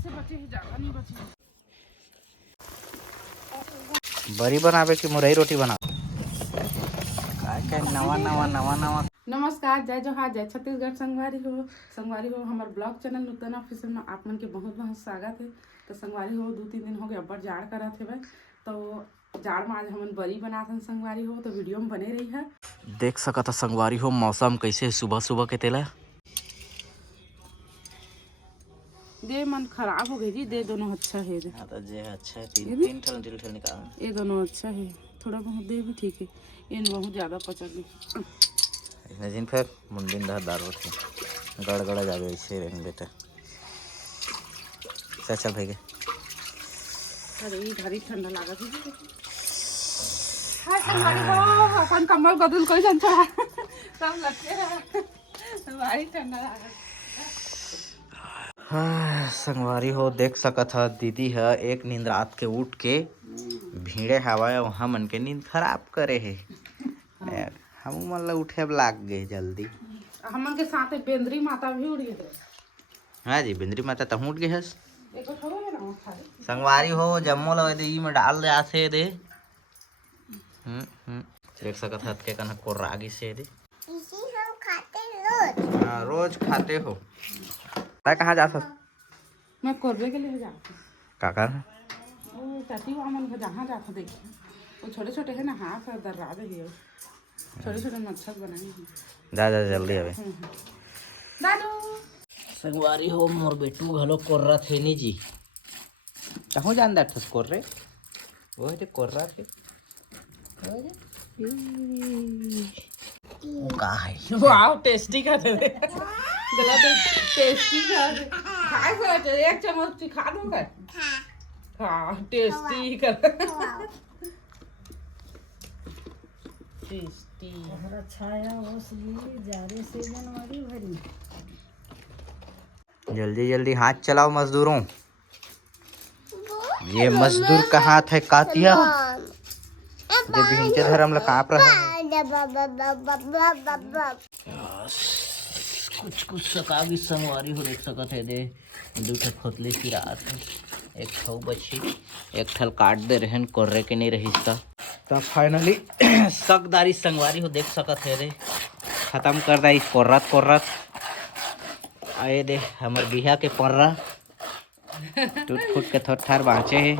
से बचे ही ज्यादा नहीं बचे। बरी बनावे की मुरई रोटी बना काय नवा नवा नवा नवा। नमस्कार, जय जोहार, जय छत्तीसगढ़। संगवारी हो हमार ब्लॉग चैनल नूतन ऑफिशियल में आप मन के बहुत बहुत स्वागत है। तो संगवारी हो 2-3 दिन हो गए अब्बर जाड़ करत हे। तो जाड़ में आज हमन बरी बनात हन संगवारी हो, तो वीडियो में बने रही है। देख सकता संगवारी हो मौसम कैसे सुबह सुबह के तेला दे मन खराब हो गई जी, दे दोनों अच्छा है। दे तो जे अच्छा है तीन ठल निकाल ये दोनों अच्छा है, थोड़ा बहुत दे भी ठीक है। इन बहुत ज़्यादा पचक गई इसने जिन फिर मुंडिन दा दारू थी गड़गड़ा जावे ऐसे रहेंगे बेटा। चल भाई अरे ये भारी ठंडा लागत है। हाय संगवारी हो अपन कमर गदुल कोई संचा सब लगते रहा भारी ठंडा लागत। संगवारी हो देख सकत ह दीदी है एक नींद रात के उठ के भीड़े हवा वहाँ मन के नींद खराब करे है। हम मन ला उठे लाग गए जल्दी। हमन के साथ बेंद्री माता भी उड़ गए। हाँ जी बिंद्री माता तहु उठ गए हस। देखो थोड़ा है ना खाली संगवारी हो जम्मो लगे दे ई में डाल दे आसे दे। देख सकत हत के कना को रागी से दे इसी हम खाते रोज। हाँ रोज खाते हो। ता कहाँ जा सक मैं कोरबे के लिए जाती काका वो चाची वो हमन जहाँ जाते देखिए वो छोटे छोटे है ना हाथ और दर्रा दे है छोटे छोटे मच्छर बनाए। जा जा जल्दी आवे दादू संगवारी हो मोर बेटू घलो कोर्रा थे नी जी कहाँ जान दा ठस कोर रे वो है कोर्रा के वो का है वाओ टेस्टी का दे गलत टेस्टी का खाए तो एक चम्मच खा दूंगा हाँ टेस्टी कर टेस्टी छाया जारे से जनवरी भरी। जल्दी जल्दी हाथ चलाओ मजदूरों। ये मजदूर का हाथ है कातिया जो भिंचे धर्म ला काँप रहा है। कुछ कुछ सकागी संगवारी हो देख सकत है दे दू ठे खोतली की रात है एक ठो बची एक ठल काट दे रहन कोर्रे के नहीं रही तो फाइनली सकदारी संगवारी हो देख सकत है दे खत्म कर दा इस कोर्रत आए दे हमर बिहा के पर्रा टूट फूट के थोड़ थार बाँचे है।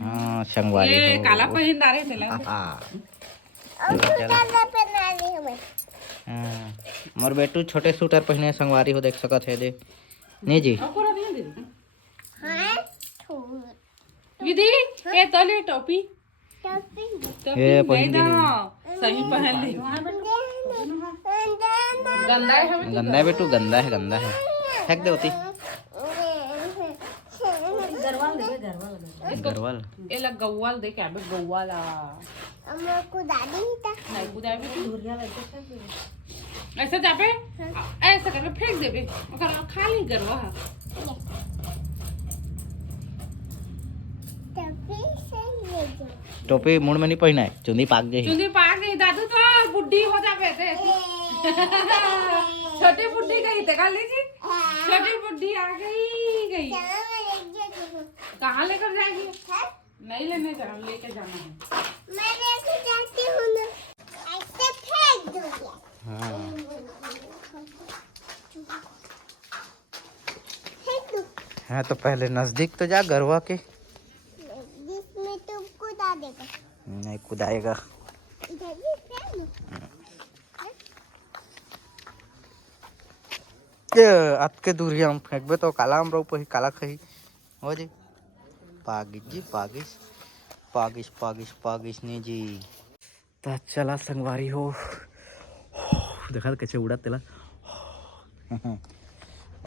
हाँ संगवारी ये हो काला पहन दारे तेला हाँ मोर बेटू छोटे सूटर पहने संगवारी हो देख सकत है दे नहीं जी दीदी ये तले टोपी ये पहन दी सही पहन ली गंदा है हमें गंदा है बेटू गंदा है फेंक दे होती गरवाल ये लग गव्वाल देख आबे गव्वाल हमको कुदादी था नहीं कुदाबे तू ऐसा जाबे ऐसा करके फेंक देबे ओकर खाली गरवा टोपी मुंड में नहीं पहना है चुंदी पाक गई दादू तो बुड्ढी हो जाबे थे छोटी बुड्ढी गई थे खा लीजिए छोटी बुड्ढी आ गई कहाँ लेकर जाएगी नहीं लेने जाना लेके जाना है मैं लेके जाती हूँ ना ऐसे फेंक दूँगी। हाँ हाँ तो पहले नजदीक तो जा गरवा के जिसमें तुम कुदा देगा नहीं कुदाएगा इधर भी फेंक दो। अत के दूरी हम फेंकबे तो काला हम रहो काला खही हो जी पागिश नहीं जी तो चला संगवारी हो देखा कैसे उड़ा तेला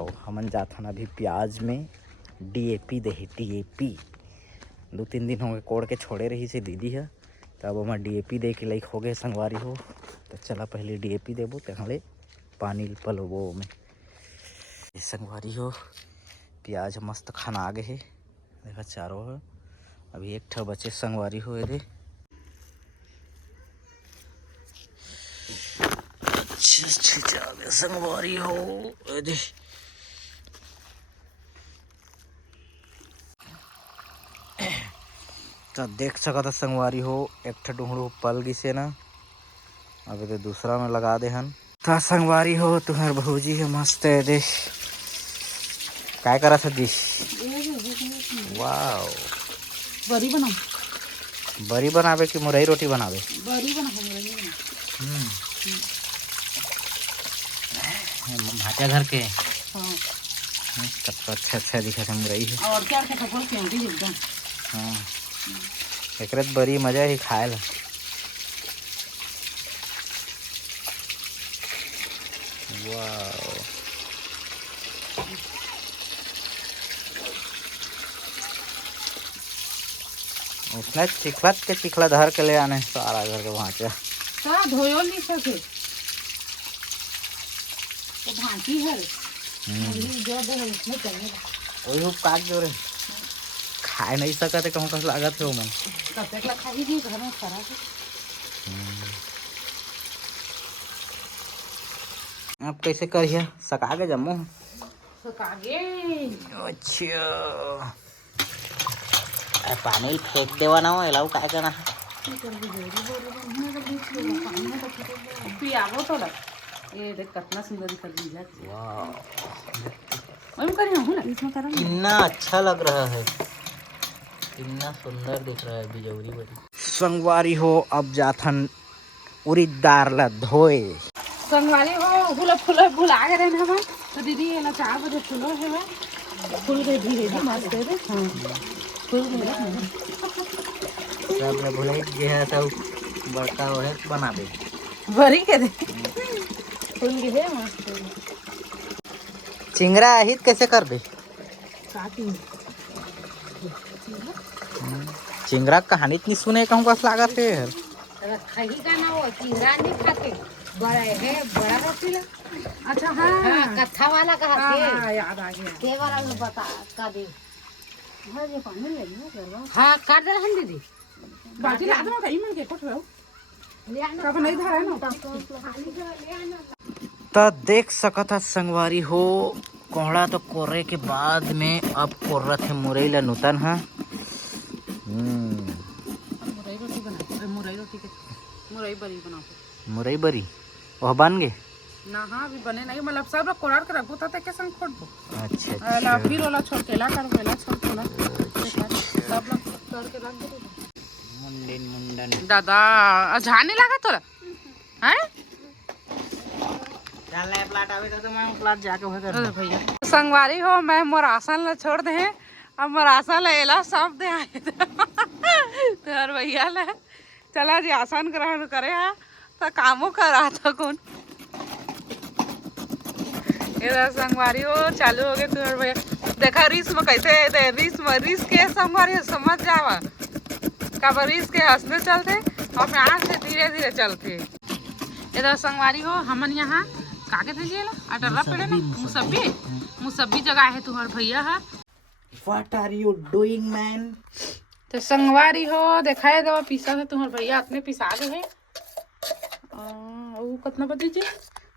और हमन जात हन अभी प्याज में डीएपी दे डीएपी 2-3 दिन हो गए कोड़ के छोड़े रही से दीदी है तब अब हमारे डीएपी दे के लाइक हो गए संगवारी हो तो चला पहले डीएपी देबो तहले पानी पलोबो में संगवारी हो प्याज मस्त खाना आगे है देखा चारों है अभी एक ठो बचे संगवारी हो दे अच्छा संगवारी हो दे तो देख सकत हो संगवारी हो एक ठो डुहड़ू पल गिसे ना अबे तो दूसरा में लगा दे हन तो संगवारी हो तुम्हार भौजी है मस्त है देश काय करा था दिश वाओ बरी बनाओ बरी बनावे कि मुरई रोटी बनावे बरी बनाओ बरी बनाओ भाटिया घर के हाँ कब अच्छा दिखा था मुरई है और क्या क्या खबर केंदी एकदम हाँ एकरे बड़ी मजा ही खाए ला वाओ उसने चिखला धर के ले आने सारा घर के भांचा का धोयो नहीं सके तो भांटी है जो दे उसमें चलेगा वही हो काट जो रे खाए नहीं सकते थे कहूँ कस लागत है मन तब तक लखा ही नहीं घर में खरा है अब कैसे करिए सका के जम्मू तो कागे अच्छा पानी फेंक देवा ना हो एलाऊ काय करना पियावो तो ये देख कितना सुंदर दिखल दीजा वाह हम करिए हूं ना इसमें करा कितना अच्छा लग रहा है कितना सुंदर दिख रहा है बिजौरी बड़ी संगवारी हो अब जाथन उड़ीद दाल ला धोए संगवारी हो फूल बुला के रहना हम तो दीदी ये ला 4 बजे फूलो है वे फूल के भी है मस्त है हां फूल मेरा सब ने बोला जे है सब बड़का हो है बनावे भरी के दे फूल के है मस्त चिंगरा हित कैसे कर दे काटी चिंगरा कहानी इतनी सुने कहूँ बस लागत है खही का ना वो चिंगरा नहीं खाते बड़ा है बड़ा रोटी ला अच्छा हां कथा वाला का हाथ हां याद आ गया के वाला में बता का दे हां ये पानी ले लो करवा हाँ काट दे हम दीदी बाटी ला दो कहीं मन के कुछ रहो ले आना कब नहीं धरा ना तो देख सकत है संगवारी हो कोहड़ा तो कोरे के बाद में अब कोर्रत है मुरई ला नूतन है मुरई रोटी बना मुरई रोटी के मुरई बरी बनाओ मुरई बरी वह बन गए ना हाँ अभी बने नहीं मतलब सब लोग कोराड़ के रखो तो के संग खोद दो अच्छा अला फिर वाला छोड़ केला कर केला छोड़ केला सब लोग तोड़ के रख दे मुंडन दादा झाने लगा तोरा हैं चल ले प्लाट आवे तो मैं प्लाट जाके होय कर अरे भैया संगवारी हो मैं मोर आसन ला छोड़ दे अब मोर आसन ला एला सब दे आए तोर भैया ला चला जी आसान ग्रहण करे हा तो कामों करा था कौन इधर संगवारी हो चालू हो गए तोर भैया देखा रिस में कैसे रिस के संगवारी समझ जावा कब रिस के हंसने चलते और प्यार से धीरे धीरे चलते इधर संगवारी हो हमन यहाँ काके दीजिए ला अटर्रा पेड़े ना मुसब्बी जगह है तुम्हार भैया है what are you doing man तो संगवारी हो दिखाए दवा पीसा था तुम्हार भैया अपने पिसा गए है वो कितना बजे जी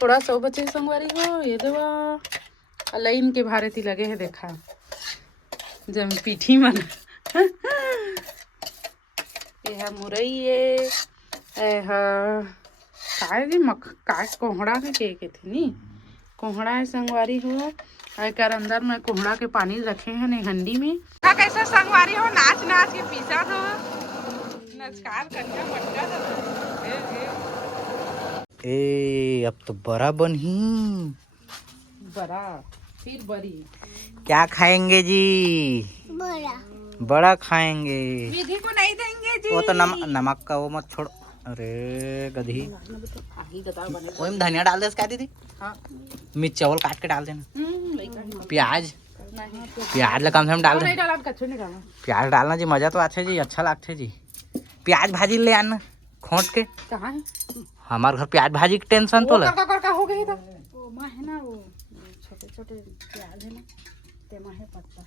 थोड़ा 100 बचे संगवारी हो ये दवा लाइन के भारे थी लगे है देखा जब पीठी मन ये है मुरई ये है काय जी काय कोहड़ा के थी नी कोहड़ा है संगवारी हो कर अंदर में कोहड़ा के पानी रखे हैं नहीं हंडी में कैसे संगवारी हो नाच नाच के पीसा दो नचकार कन्या मटका दो ए अब तो बड़ा बनी बड़ा फिर बड़ी क्या खाएंगे जी बड़ा बड़ा खाएंगे विधि को नहीं देंगे जी वो तो नमक का वो मत छोड़ अरे गधी आही गदार बने वही में धनिया डाल दे क्या दीदी हाँ मिर्च चावल काट के डाल देना प्याज नहीं ला कम से कम डाल नहीं दे डाला कच्चू नहीं डाला प्याज डालना जी मजा तो अच्छा जी अच्छा लगता है जी प्याज भाजी ले आना खोट के कहाँ है हमारे घर प्याज भाजी की टेंशन तो ला करका हो गई था वो माँ है ना वो छोटे छोटे प्याज है ना तेमा है पत्ता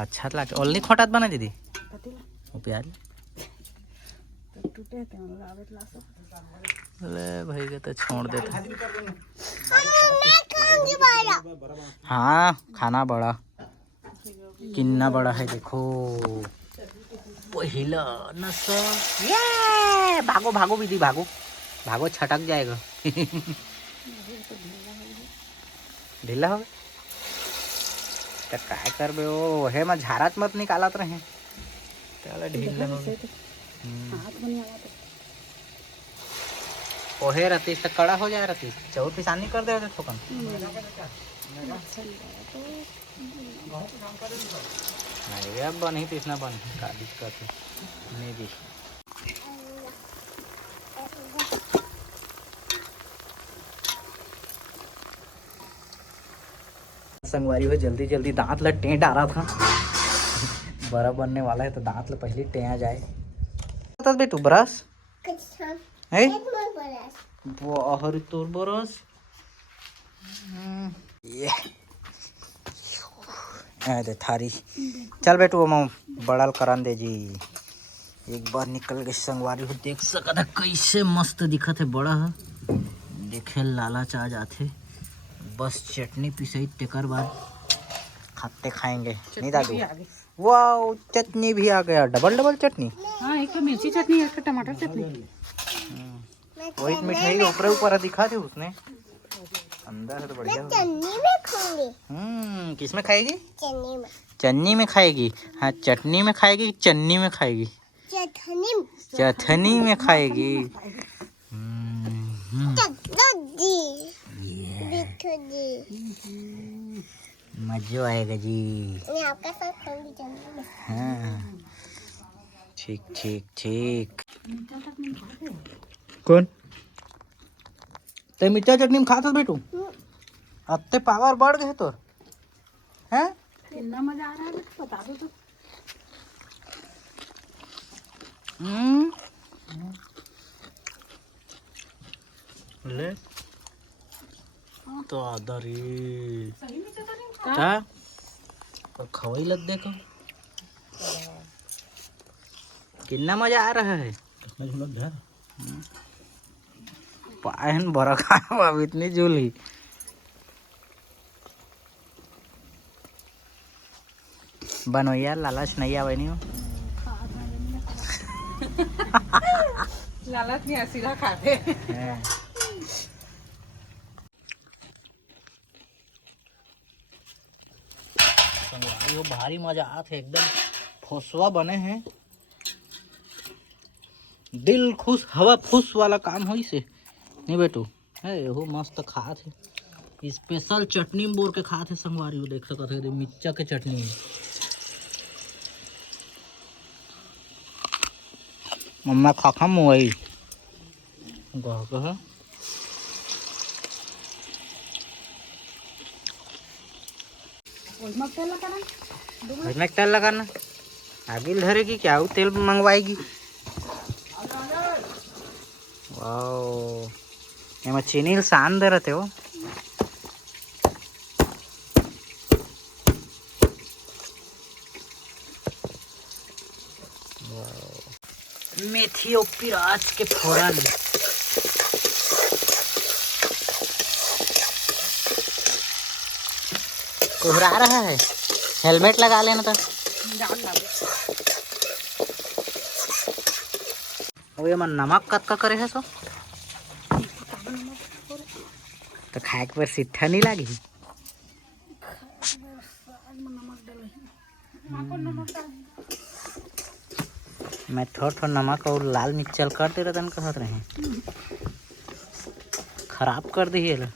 अच्छा लगता ओनली खोटात बना दीदी पतीला वो प्याज तो टूटे थे लावे ला सब ले भाई के तो छोड़ देते मैं खाऊंगी बड़ा हाँ खाना बड़ा कितना बड़ा है देखो पहिला नशा। ये भागो भागो विधि भागो भागो, छटक जाएगा। ढीला हो तो काय करबे, ओ हे में झारत मत निकालत रहे चल ढीला हो। ओहे रतीश तो कड़ा हो जाए, रतीश चौर पिसानी कर दे थोकन। नहीं अब बन ही पीसना बन का दिक्कत है नहीं भी। संगवारी हो जल्दी जल्दी दांत ल टें डाला था, बड़ा बनने वाला है तो दांत ल पहले टें जाए। बता बेटू ब्रश है वो हर तोर ब्रश ये दे थारी। चल बेटू वो बड़ल करान दे जी। एक बार निकल गई संगवारी हो, देख सकत है कैसे मस्त दिखत है, बड़ा है देखे लालच आ जाते। बस चटनी पिसई तेकर बाद खाते खाएंगे नहीं दादू। वाह चटनी भी आ गया, डबल डबल चटनी। हाँ एक तो मिर्ची चटनी, एक तो टमाटर चटनी। वही मिठाई ऊपर ऊपर दिखा थे उसने, अंदर है तो बढ़िया। चटनी में खाऊंगी। किस में खाएगी? चटनी में। चटनी में खाएगी? हाँ चटनी में खाएगी, चटनी में खाएगी? चटनी में खाएगी। मजा आएगा जी। आपका साथ खाऊंगी चटनी में। हाँ ठीक ठीक ठीक। कौन ते मिर्चा चटनी में खाता बेटू? अत्ते पावर बढ़ गए तो हैं? कितना मजा आ रहा है बेटा बता दो तो। ले तो आदरी सही में चटनी का पर खवाई लग देखो कितना मजा आ रहा है। पायन बड़ा खाया अब इतनी झूली। बनो यार लालच नहीं आवे नहीं हो। लालच नहीं सीधा खाते। संगवारी हो भारी मजा आते एकदम, फुसवा बने हैं, दिल खुश हवा फुस वाला काम हो इसे नहीं बेटू है। हो मस्त खात है, स्पेशल चटनी में बोर के खात है संगवारी हो, देख सकते है मिर्चा के चटनी में। मम्मा खा मुआई गह में तेल लगाना आगे धरेगी क्या, वो तेल मंगवाएगी। वाह एम चीनी सान दे रहे हो। मेथी और प्याज के फोड़न कोहरा रहा है, हेलमेट लगा लेना था। और ये मन नमक कतका करे है सो तो खाए के पर सिट्ठा नहीं लगी। मैं थोड़ा नमक और लाल मिर्च कर दे रहा था, कहत रहे खराब कर दी है।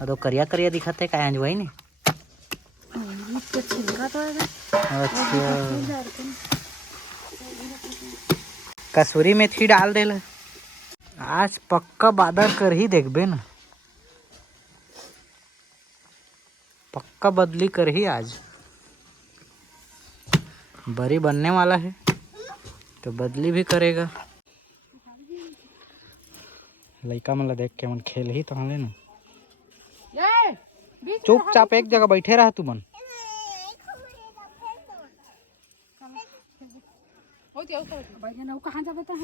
तो करिया करिया दिखते का वही नहीं। अच्छा कसूरी मेथी डाल दे। आज पक्का बादल कर ही देखबे ना, पक्का बदली कर ही आज बरी बनने वाला है तो बदली भी करेगा। लड़का मतलब देख के मन खेल ही तो ना, चुपचाप एक जगह बैठे रहा तू मन। कहाँ जाबे तो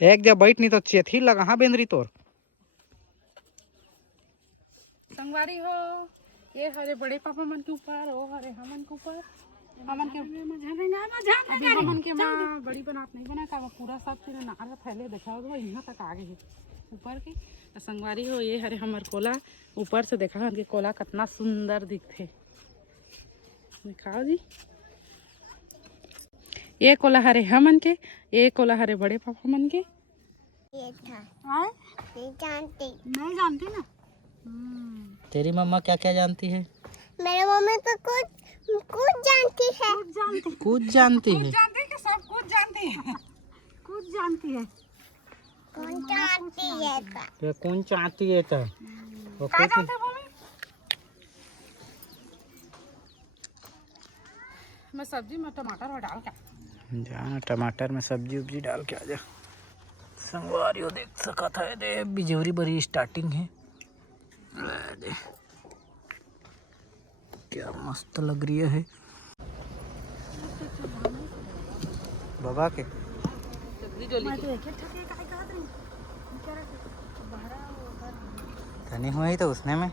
एक जगह बैठ नहीं तो चेथी लगा हाँ बेंदरी तोर। संगवारी हो ये हरे बड़े पापा मन के ऊपर ओ हरे हमन के ऊपर हमन के अभी हमन के माँ बड़ी बनात नहीं बना का पूरा सब चीज नार फैले दिखाओ दो यहाँ तक आगे है ऊपर के तो संगवारी हो ये हरे हमर कोला ऊपर से देखा हन के कोला कितना सुंदर दिखते दिखाओ जी। ये कोला हरे हमन के ये कोला हरे बड़े पापा मन के ये था हाँ नहीं जानती ना। तेरी मम्मा क्या क्या जानती है? मेरे मम्मी तो कुछ जानती है कुछ जानती है। जानती है कि सब कुछ जानती है कुछ जानती है कौन जानती है ये कौन चाहती है तो क्या जानते हो मम्मी? मैं सब्जी में टमाटर और डाल के जा टमाटर में सब्जी उब्जी डाल के आ जा। संगवारी हो देख सका था दे बिजौरी बड़ी स्टार्टिंग है दे क्या मस्त लग रही है बाबा के धनी हुई तो उसने में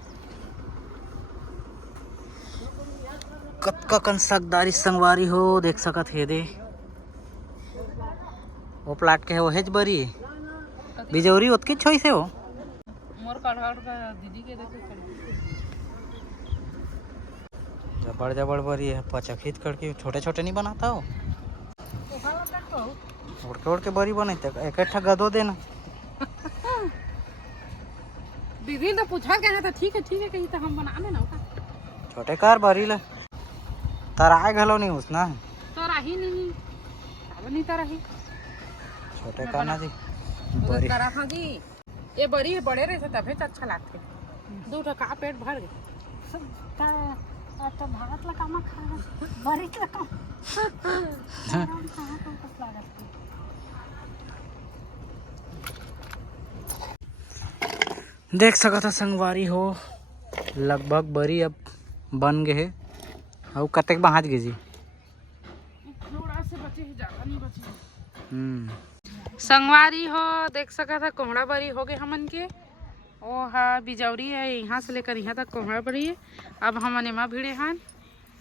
कतका कंसकदारी संगवारी हो देख सकत है दे वो प्लाट के है वो हेज बरी बिजौरी उतकी छोई से हो मोर काढ़ का दीदी के देखो जबड़ जबड़ बरी है पचखित करके छोटे छोटे नहीं बनाता हो उड़ के बरी बने एक गदो देना दीदी ने तो पूछा क्या है तो ठीक है कहीं तो हम बना लेना छोटे कार बरी ले तराए घलो नहीं उसना तो रही नहीं अब नहीं तो रही छोटे कार ना जी बड़ी करा था जी ये बड़ी है बड़े रहे तबे तो अच्छा लगते दो टका पेट भर गए तो भारत लगा मा खा बड़ी लगा देख सका था संगवारी हो लगभग बरी अब बन गए है और कतेक बहाज गए जी थोड़ा से बचे ही ज्यादा नहीं बचे संगवारी हो देख सका था कोहड़ा बरी हो गए हमन के ओ हा बिजौरी है यहाँ से लेकर यहाँ तक कोहड़ा बरी है अब हमन एमा भिड़े हन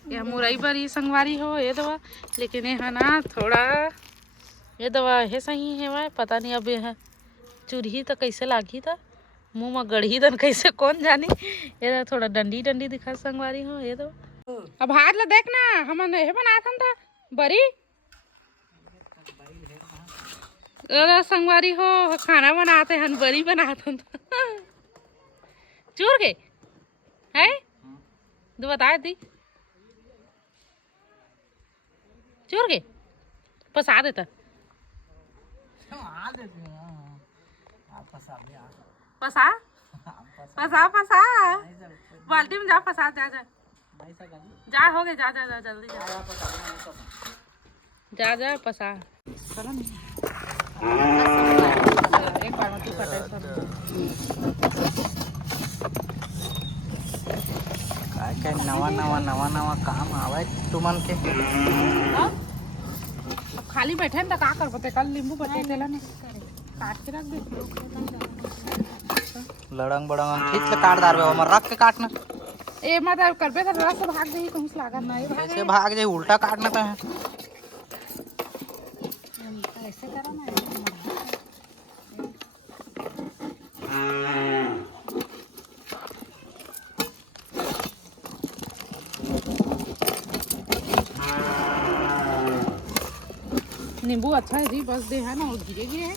यह मुरई बरी संगवारी हो ये दवा लेकिन ये है ना थोड़ा ये दवा है सही है वह पता नहीं अब यह चूरही तो कैसे लागी था मुँह में गढ़ी दन कैसे कौन जानी ये थोड़ा डंडी डंडी दिखा संगवारी हो ये दवा अब हाथ ला देख ना हमन ये बना था बरी अरे संगवारी हो खाना बनाते हन बरी बनाते चूर के है दो बता दी चूर के पसा देता पसा पसा पसा बाल्टी में जा पसा जा जा जा हो गए जा जा जा जल्दी जा जा पसा एक बार में तू काय नवा काम आवे तुमन के अब खाली बैठे तो का करबते कल नींबू बचे तेला ने काट के रख दे लड़ंग बड़ंग खींच के काट दार हमर रख के काटना ए मतलब करबे तो रस भाग जाई कहूं से लागत नहीं ऐसे भाग जाए उल्टा काटना तो है ऐसे करा ना नींबू अच्छा है जी बस दे है ना वो गिरे है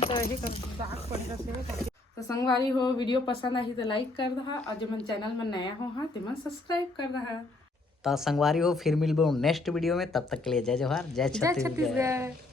तो यही कर दाग पड़ेगा से तो संगवारी हो वीडियो पसंद आई तो लाइक कर दहा और जो मन चैनल में नया हो हाँ तो मन सब्सक्राइब कर दहा तो संगवारी हो फिर मिलबो नेक्स्ट वीडियो में तब तक के लिए जय जोहार जय जय छत्तीसगढ़। छत्तीसगढ़।